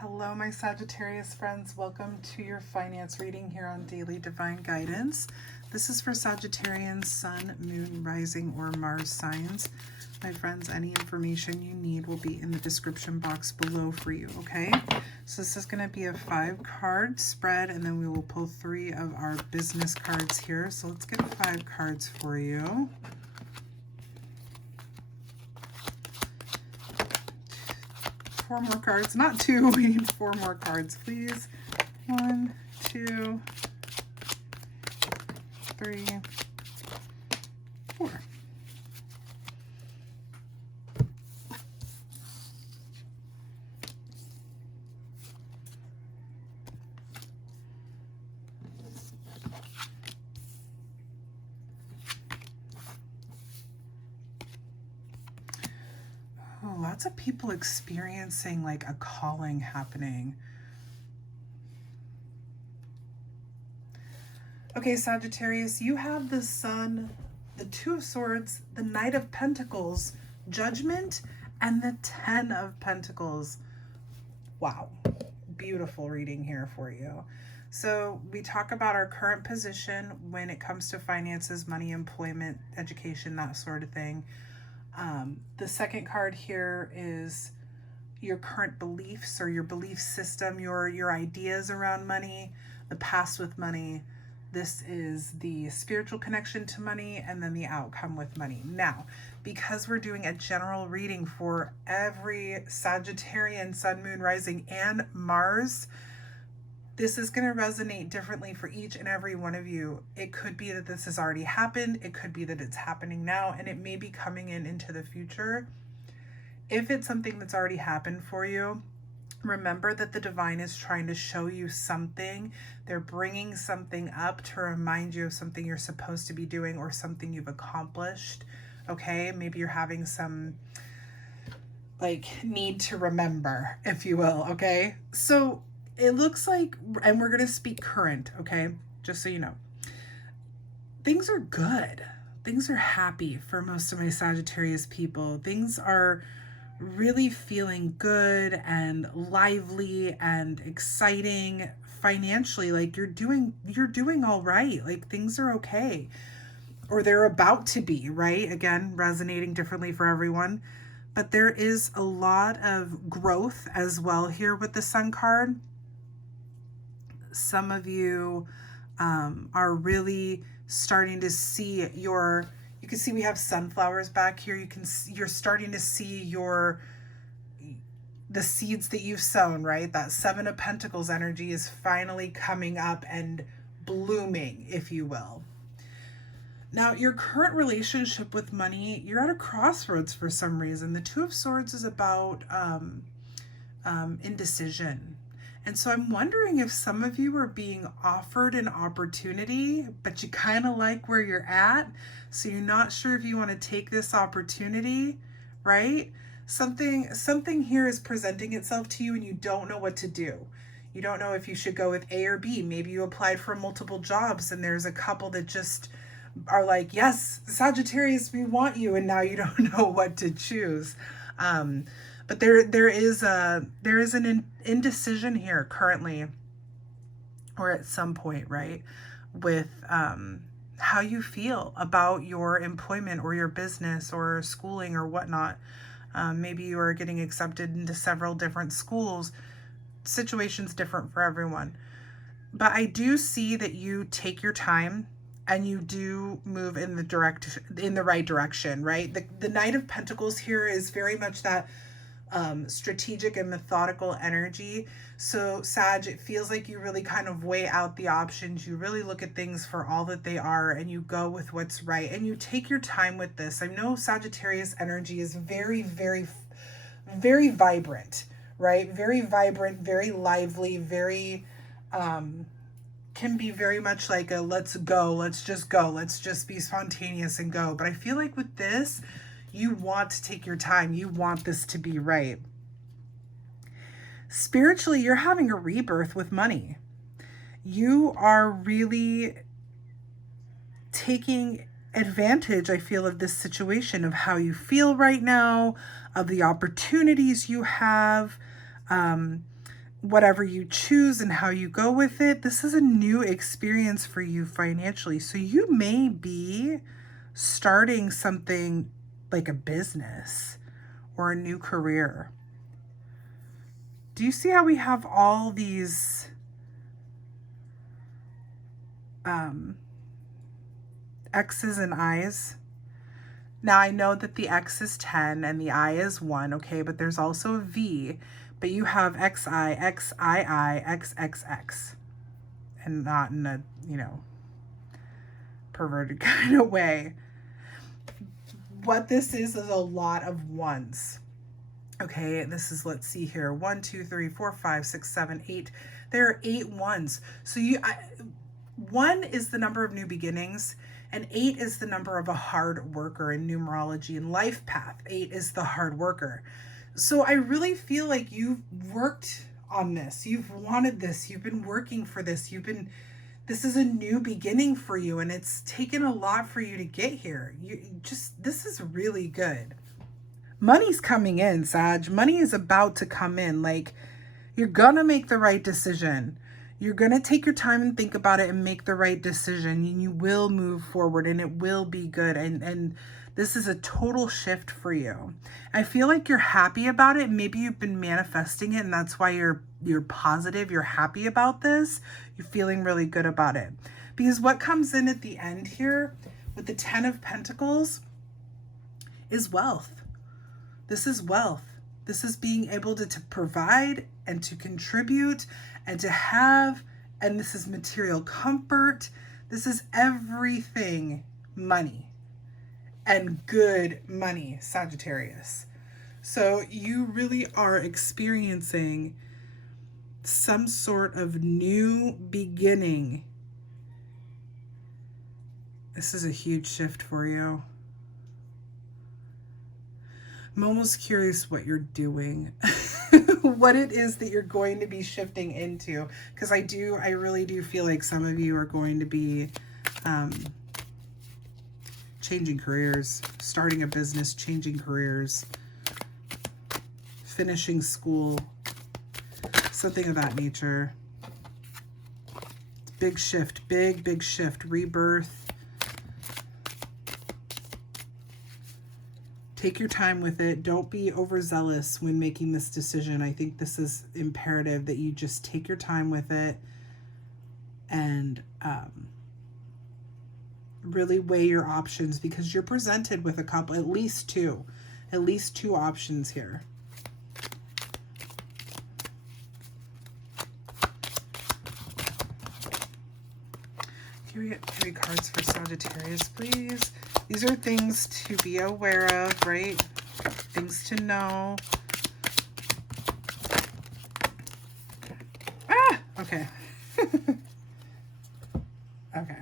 Hello, my Sagittarius friends. Welcome to your finance reading here on Daily Divine Guidance. This is for Sagittarians, Sun, Moon, Rising, or Mars signs. My friends, any information you need will be in the description box below for you, okay? So this is going to be a 5-card spread, and then we will pull 3 of our business cards here. So let's get 5 cards for you. Four more cards, not 2. We need 4 more cards, please. 1, 2, 3, 4. Oh, lots of people experiencing like a calling happening. Okay, Sagittarius, you have the Sun, the 2 of Swords, the Knight of Pentacles, Judgment, and the 10 of Pentacles. Wow, beautiful reading here for you. So we talk about our current position when it comes to finances, money, employment, education, that sort of thing. The second card here is your current beliefs or your belief system, your ideas around money, the past with money. This is the spiritual connection to money, and then the outcome with money. Now, because we're doing a general reading for every Sagittarian, Sun, Moon, Rising, and Mars, this is going to resonate differently for each and every one of you. It could be that this has already happened. It could be that it's happening now, and it may be coming into the future. If it's something that's already happened for you, remember that the divine is trying to show you something. They're bringing something up to remind you of something you're supposed to be doing or something you've accomplished. Okay, maybe you're having some like need to remember, if you will. Okay, so it looks like, and we're going to speak current, okay, just so you know, things are good. Things are happy for most of my Sagittarius people. Things are really feeling good and lively and exciting financially. Like you're doing all right. Like things are okay, or they're about to be, right? Again, resonating differently for everyone. But there is a lot of growth as well here with the Sun card. Some of you are really starting to see you can see we have sunflowers back here. You're starting to see the seeds that you've sown, right? That 7 of Pentacles energy is finally coming up and blooming, if you will. Now, your current relationship with money, you're at a crossroads for some reason. The 2 of Swords is about indecision. And so I'm wondering if some of you are being offered an opportunity, but you kind of like where you're at. So you're not sure if you want to take this opportunity, right? Something here is presenting itself to you and you don't know what to do. You don't know if you should go with A or B. Maybe you applied for multiple jobs and there's a couple that just are like, yes, Sagittarius, we want you. And now you don't know what to choose. But there is an indecision here currently, or at some point, right, with how you feel about your employment or your business or schooling or whatnot. Maybe you are getting accepted into several different schools. Situation's different for everyone. But I do see that you take your time and you do move in the right direction, right? The Knight of Pentacles here is very much that strategic and methodical energy. So Sag, it feels like you really kind of weigh out the options. You really look at things for all that they are and you go with what's right and you take your time with this. I know Sagittarius energy is very, very, very vibrant, right? Very vibrant, very lively, very can be very much like a let's just be spontaneous and go. But I feel like with this, you want to take your time. You want this to be right. Spiritually, you're having a rebirth with money. You are really taking advantage, I feel, of this situation, of how you feel right now, of the opportunities you have. whatever you choose and how you go with it, this is a new experience for you financially. So you may be starting something like a business or a new career. Do you see how we have all these X's and I's? Now I know that the X is 10 and the I is 1, okay, but there's also a V, but you have XI, XII, XXX, and not in a, perverted kind of way. What this is a lot of ones. Okay, this is, let's see here, 1, 2, 3, 4, 5, 6, 7, 8. There are 8 ones. So 1 is the number of new beginnings, and 8 is the number of a hard worker in numerology and life path. 8 is the hard worker. So I really feel like you've worked on this. You've wanted this. You've been working for this. This is a new beginning for you, and it's taken a lot for you to get here. This is really good. Money's coming in, Sag. Money is about to come in. Like, you're gonna make the right decision. You're gonna take your time and think about it and make the right decision, and you will move forward, and it will be good. And this is a total shift for you. I feel like you're happy about it. Maybe you've been manifesting it, and that's why you're positive. You're happy about this. You're feeling really good about it. Because what comes in at the end here with the 10 of Pentacles is wealth. This is wealth. This is being able to provide and to contribute and to have, and this is material comfort. This is everything money, and good money, Sagittarius. So you really are experiencing some sort of new beginning. This is a huge shift for you. I'm almost curious what you're doing, what it is that you're going to be shifting into, because I really do feel like some of you are going to be changing careers, starting a business, changing careers, finishing school, something of that nature. Big shift, big shift, rebirth. Take your time with it. Don't be overzealous when making this decision. I think this is imperative that you just take your time with it and really weigh your options, because you're presented with at least two options here. Can we get 3 cards for Sagittarius, please? These are things to be aware of, right? Things to know. Ah, okay. Okay.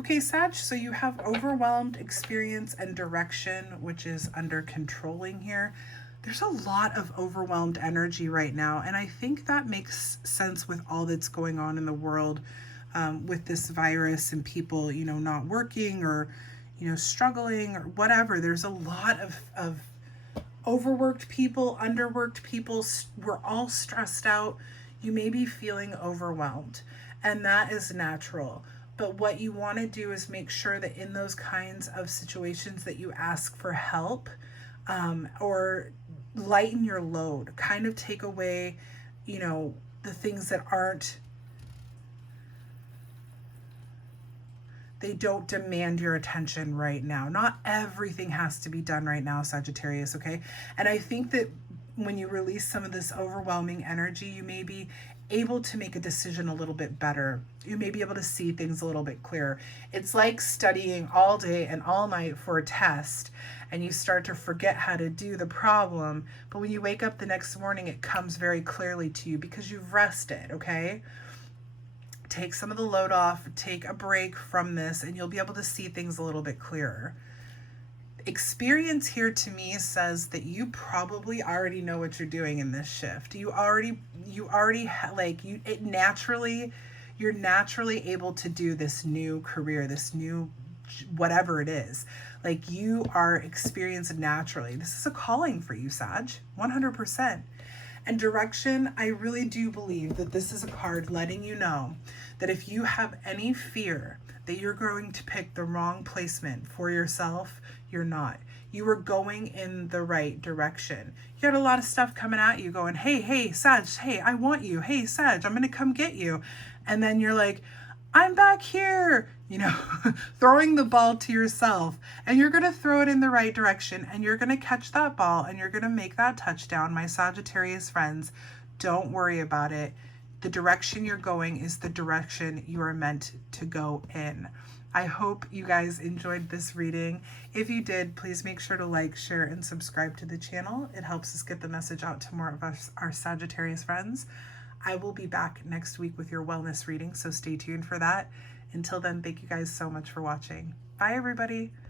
Okay, Sag, so you have overwhelmed experience and direction, which is under controlling here. There's a lot of overwhelmed energy right now, and I think that makes sense with all that's going on in the world with this virus and people, not working or, struggling or whatever. There's a lot of overworked people, underworked people. We're all stressed out. You may be feeling overwhelmed, and that is natural. But what you want to do is make sure that in those kinds of situations that you ask for help, or lighten your load, kind of take away, the things that they don't demand your attention right now. Not everything has to be done right now, Sagittarius, okay? And I think that when you release some of this overwhelming energy, you may be able to make a decision a little bit better. You may be able to see things a little bit clearer. It's like studying all day and all night for a test, and you start to forget how to do the problem. But when you wake up the next morning, it comes very clearly to you because you've rested, okay? Take some of the load off, take a break from this, and you'll be able to see things a little bit clearer. Experience here to me says that you probably already know what you're doing in this shift. You're naturally able to do this new career, this new whatever it is. Like, you are experienced naturally. This is a calling for you, Sag, 100%. And direction, I really do believe that this is a card letting you know that if you have any fear that you're going to pick the wrong placement for yourself, you're not. You are going in the right direction. You got a lot of stuff coming at you going, hey, Sag, hey, I want you. Hey, Sag, I'm going to come get you. And then you're like, I'm back here, throwing the ball to yourself, and you're going to throw it in the right direction, and you're going to catch that ball, and you're going to make that touchdown. My Sagittarius friends, don't worry about it. The direction you're going is the direction you are meant to go in. I hope you guys enjoyed this reading. If you did, please make sure to like, share, and subscribe to the channel. It helps us get the message out to more of our Sagittarius friends. I will be back next week with your wellness reading, so stay tuned for that. Until then, thank you guys so much for watching. Bye, everybody.